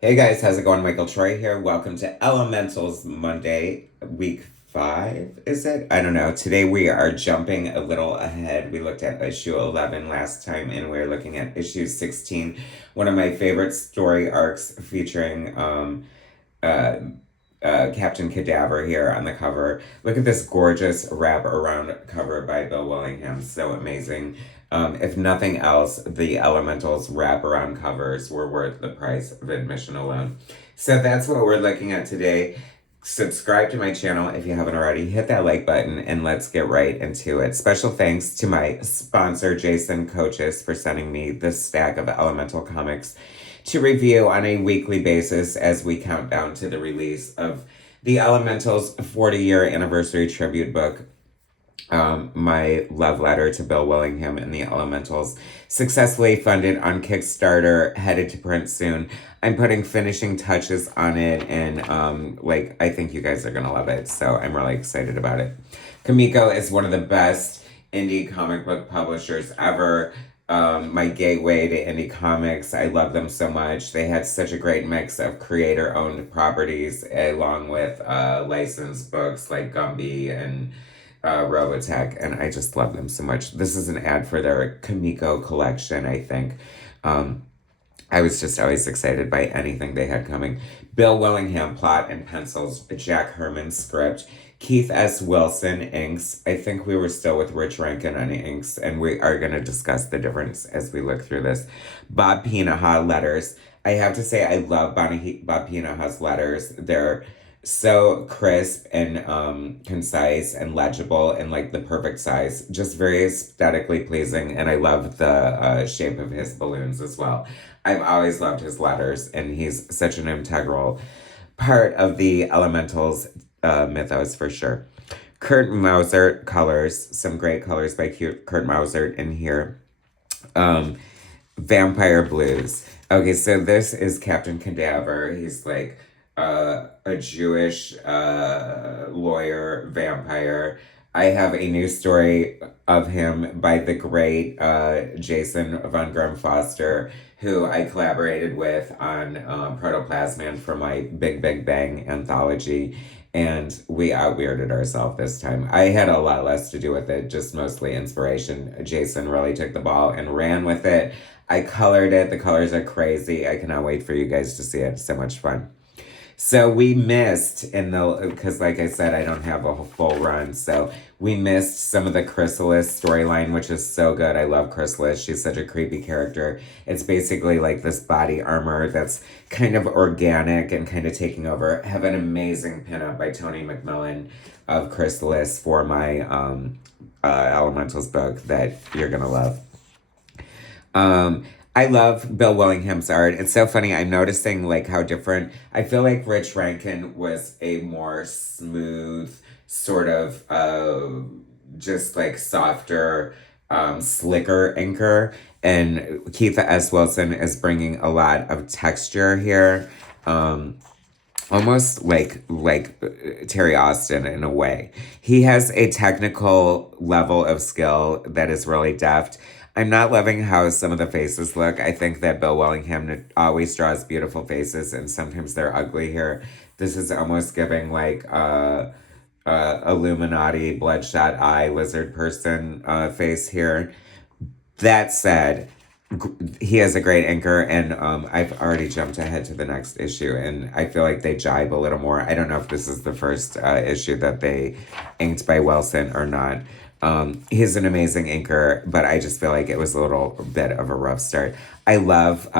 Hey guys, how's it going? Michael Troy here. Welcome to Elementals Monday, week 5, is it? I don't know. Today we are jumping a little ahead. We looked at issue 11 last time and we're looking at issue 16, one of my favorite story arcs featuring uh, Captain Cadaver here on the cover. Look at this gorgeous wrap around cover by Bill Willingham. So amazing. If nothing else, the Elementals wraparound covers were worth the price of admission alone. So that's what we're looking at today. Subscribe to my channel if you haven't already. Hit that like button and let's get right into it. Special thanks to my sponsor, Jason Coaches, for sending me this stack of Elemental comics to review on a weekly basis as we count down to the release of the Elementals 40-year anniversary tribute book, my love letter to Bill Willingham and the Elementals, successfully funded on Kickstarter, headed to print soon. I'm putting finishing touches on it, and I think you guys are gonna love it. So I'm really excited about it. Kamiko is one of the best indie comic book publishers ever. My gateway to indie comics. I love them so much. They had such a great mix of creator-owned properties along with licensed books like Gumby and Robotech, and I just love them so much. This is an ad for their Kamiko collection, I think. I was just always excited by anything they had coming. Bill Willingham plot and pencils, Jack Herman script, Keith S. Wilson inks. I think we were still with Rich Rankin on inks, and we are going to discuss the difference as we look through this. Bob Pinaha letters. I have to say, I love Bob Pinaha's letters. They're so crisp and concise and legible and like the perfect size, just very aesthetically pleasing, and I love the shape of his balloons as well. I've always loved his letters, and he's such an integral part of the Elementals mythos for sure. Kurt Mauser colors, some great colors by Kurt Mauser in here. Vampire Blues. Okay, so this is Captain Cadaver. He's like a Jewish lawyer vampire. I have a new story of him by the great Jason Von Grum Foster, who I collaborated with on Protoplasman for my Big Big Bang anthology. And we out-weirded ourselves this time. I had a lot less to do with it, just mostly inspiration. Jason really took the ball and ran with it. I colored it. The colors are crazy. I cannot wait for you guys to see it. It's so much fun. So we missed because like I said, I don't have a full run. So we missed some of the Chrysalis storyline, which is so good. I love Chrysalis. She's such a creepy character. It's basically like this body armor that's kind of organic and kind of taking over. I have an amazing pinup by Tony McMillan of Chrysalis for my Elementals book that you're going to love. I love Bill Willingham's art. It's so funny. I'm noticing like how different. I feel like Rich Rankin was a more smooth, sort of just like softer, slicker inker, and Keith S. Wilson is bringing a lot of texture here. Almost like Terry Austin in a way. He has a technical level of skill that is really deft. I'm not loving how some of the faces look. I think that Bill Willingham always draws beautiful faces, and sometimes they're ugly here. This is almost giving like Illuminati, bloodshot eye, lizard person face here. That said, he has a great anchor, and I've already jumped ahead to the next issue, and I feel like they jibe a little more. I don't know if this is the first issue that they inked by Wilson or not. He's an amazing inker, but I just feel like it was a little bit of a rough start. I love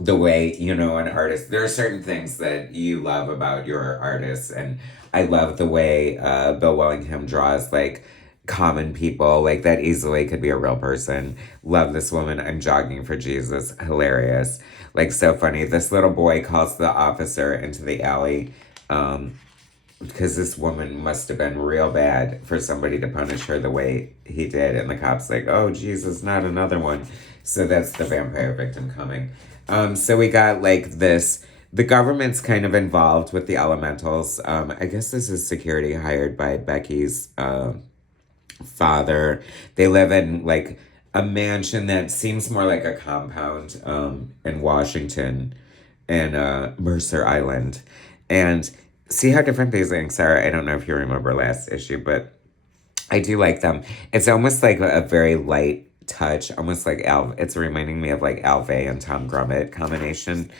the way, an artist, there are certain things that you love about your artists, and I love the way Bill Willingham draws like common people, like that easily could be a real person. Love this woman. I'm jogging for Jesus. Hilarious. Like so funny. This little boy calls the officer into the alley. Because this woman must have been real bad for somebody to punish her the way he did. And the cop's like, oh, Jesus, not another one. So that's the vampire victim coming. So we got like this. The government's kind of involved with the Elementals. I guess this is security hired by Becky's father. They live in like a mansion that seems more like a compound in Washington. in Mercer Island. And see how different these inks are? I don't know if you remember last issue, but I do like them. It's almost like a very light touch, almost like it's reminding me of like Alvey and Tom Grummett combination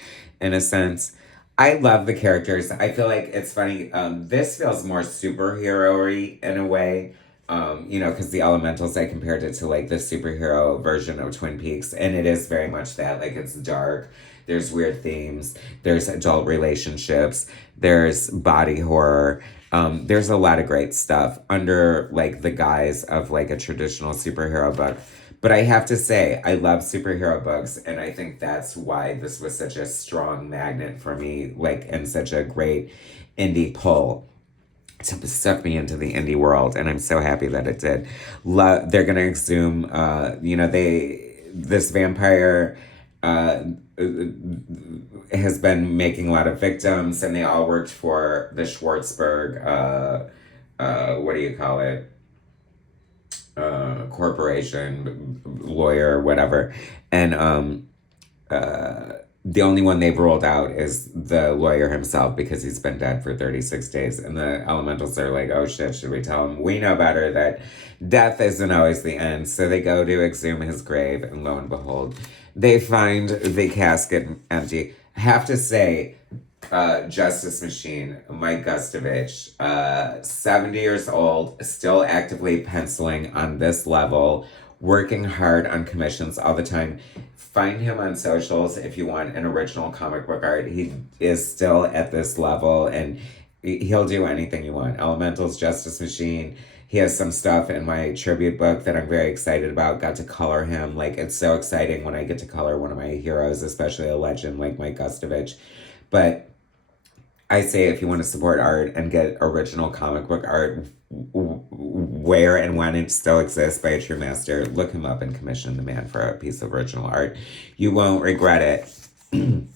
in a sense. I love the characters. I feel like it's funny. This feels more superhero-y in a way. Because the Elementals, I compared it to like the superhero version of Twin Peaks, and it is very much that. Like, it's dark. There's weird themes. There's adult relationships. There's body horror. There's a lot of great stuff under like the guise of like a traditional superhero book. But I have to say, I love superhero books, and I think that's why this was such a strong magnet for me, like, and such a great indie pull to suck me into the indie world, and I'm so happy that it did. They're gonna exhume, this vampire has been making a lot of victims, and they all worked for the Schwartzberg, what do you call it? Corporation, lawyer, whatever. And the only one they've ruled out is the lawyer himself because he's been dead for 36 days. And the Elementals are like, oh shit, should we tell him? We know better that death isn't always the end. So they go to exhume his grave, and lo and behold, they find the casket empty. I have to say, Justice Machine, Mike Gustovich, 70 years old, still actively penciling on this level, working hard on commissions all the time. Find him on socials if you want an original comic book art. He is still at this level, and he'll do anything you want. Elementals, Justice Machine. He has some stuff in my tribute book that I'm very excited about. Got to color him. Like, it's so exciting when I get to color one of my heroes, especially a legend like Mike Gustovich. But I say, if you want to support art and get original comic book art where and when it still exists by a true master, look him up and commission the man for a piece of original art. You won't regret it.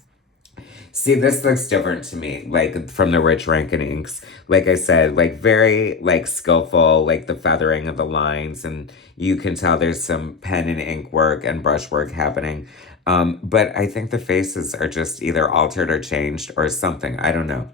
See, this looks different to me, like, from the Rich Rankin inks. Like I said, like, very, like, skillful, like, the feathering of the lines, and you can tell there's some pen and ink work and brush work happening. But I think the faces are just either altered or changed or something. I don't know.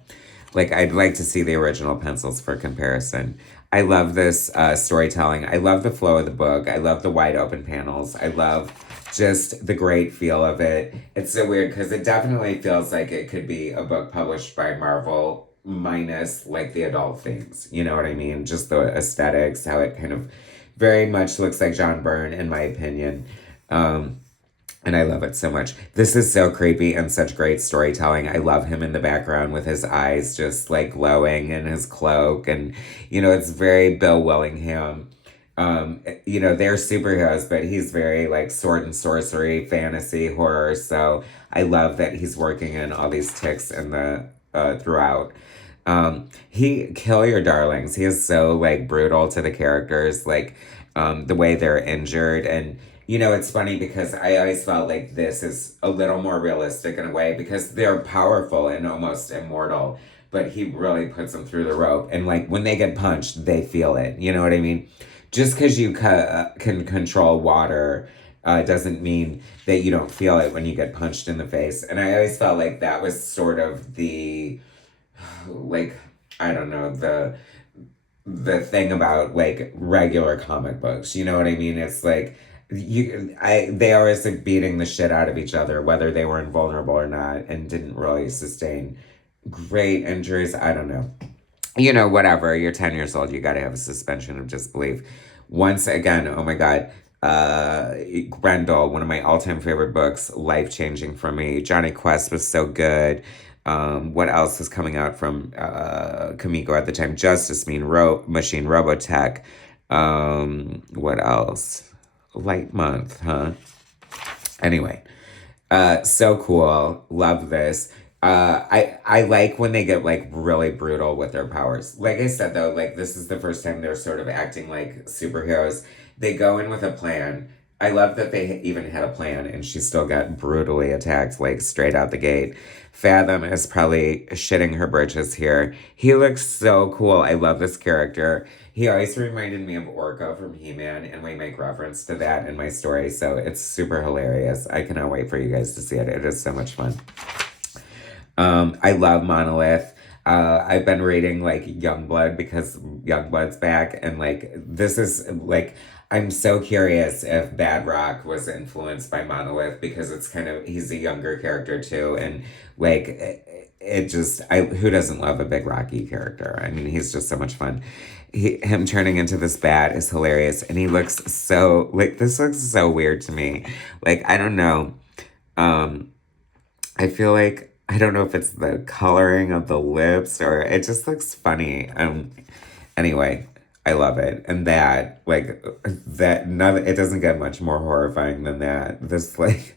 Like, I'd like to see the original pencils for comparison. I love this storytelling. I love the flow of the book. I love the wide open panels. I love just the great feel of it. It's so weird because it definitely feels like it could be a book published by Marvel minus like the adult themes. You know what I mean? Just the aesthetics, how it kind of very much looks like John Byrne, in my opinion. And I love it so much. This is so creepy and such great storytelling. I love him in the background with his eyes just like glowing and his cloak. And, it's very Bill Willingham. They're superheroes, but he's very like sword and sorcery, fantasy, horror. So I love that he's working in all these ticks in the throughout. He kill your darlings. He is so like brutal to the characters, like the way they're injured. And it's funny because I always felt like this is a little more realistic in a way because they're powerful and almost immortal, but he really puts them through the rope. And like when they get punched, they feel it. You know what I mean? Just because you can control water doesn't mean that you don't feel it when you get punched in the face. And I always felt like that was sort of the, like, I don't know, the thing about like regular comic books. You know what I mean? It's like, they always like beating the shit out of each other, whether they were invulnerable or not, and didn't really sustain great injuries. I don't know. Whatever. You're 10 years old. You got to have a suspension of disbelief. Once again, oh my God. Grendel, one of my all-time favorite books, life-changing for me. Johnny Quest was so good. What else was coming out from Kamiko at the time? Justice Machine, Robotech. What else? Light month, huh? Anyway, so cool. Love this. I like when they get like really brutal with their powers. Like I said though, like this is the first time they're sort of acting like superheroes. They go in with a plan. I love that they even had a plan and she still got brutally attacked like straight out the gate. Fathom is probably shitting her britches here. He looks so cool. I love this character. He always reminded me of Orko from He-Man, and we make reference to that in my story, so it's super hilarious. I cannot wait for you guys to see it. It is so much fun. I love Monolith. I've been reading like Youngblood because Youngblood's back, and like this is like I'm so curious if Bad Rock was influenced by Monolith because it's kind of he's a younger character too, and like it just I who doesn't love a big Rocky character? I mean, he's just so much fun. Him turning into this bat is hilarious, and he looks so like this looks so weird to me. Like I don't know. Um, I feel like I don't know if it's the coloring of the lips or it just looks funny. Anyway, I love it. And that, like that none it doesn't get much more horrifying than that. This like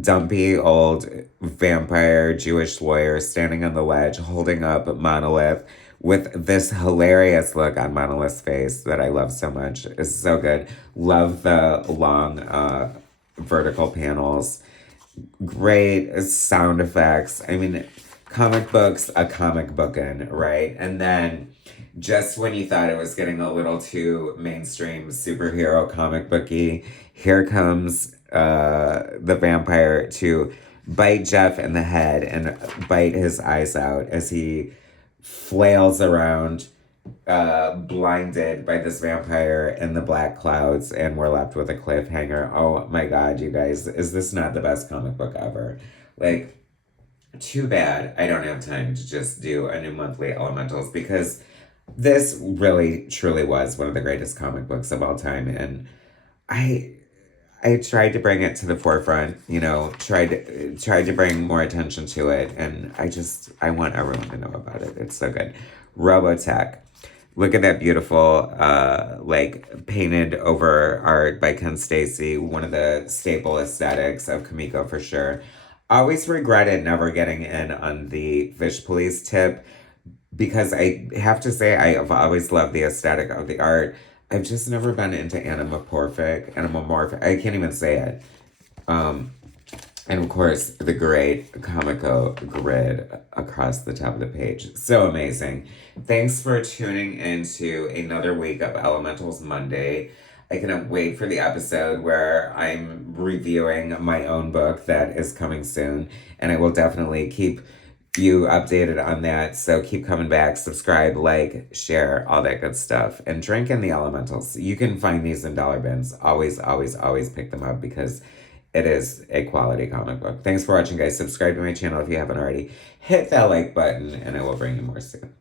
dumpy old vampire Jewish lawyer standing on the ledge holding up Monolith with this hilarious look on Monolith's face that I love so much. It's so good. Love the long vertical panels. Great sound effects. I mean, comic books, a comic bookin', right? And then just when you thought it was getting a little too mainstream superhero comic booky, here comes the vampire to bite Jeff in the head and bite his eyes out as he flails around blinded by this vampire in the black clouds, and we're left with a cliffhanger. Oh my god, you guys, is this not the best comic book ever? Like, too bad I don't have time to just do a new monthly Elementals because this really truly was one of the greatest comic books of all time, and I I tried to bring it to the forefront, you know, tried to bring more attention to it, and I want everyone to know about it. It's so good. Robotech. Look at that beautiful, like painted over art by Ken Stacy, one of the staple aesthetics of Kamiko for sure. Always regretted never getting in on the Fish Police tip because I have to say I've always loved the aesthetic of the art. I've just never been into anamorphic. I can't even say it. Um, and of course, the great Comico grid across the top of the page. So amazing. Thanks for tuning into another week of Elementals Monday. I cannot wait for the episode where I'm reviewing my own book that is coming soon. And I will definitely keep you updated on that. So keep coming back, subscribe, like, share, all that good stuff. And drink in the Elementals. You can find these in dollar bins. Always, always, always pick them up because it is a quality comic book. Thanks for watching, guys. Subscribe to my channel if you haven't already. Hit that like button, and I will bring you more soon.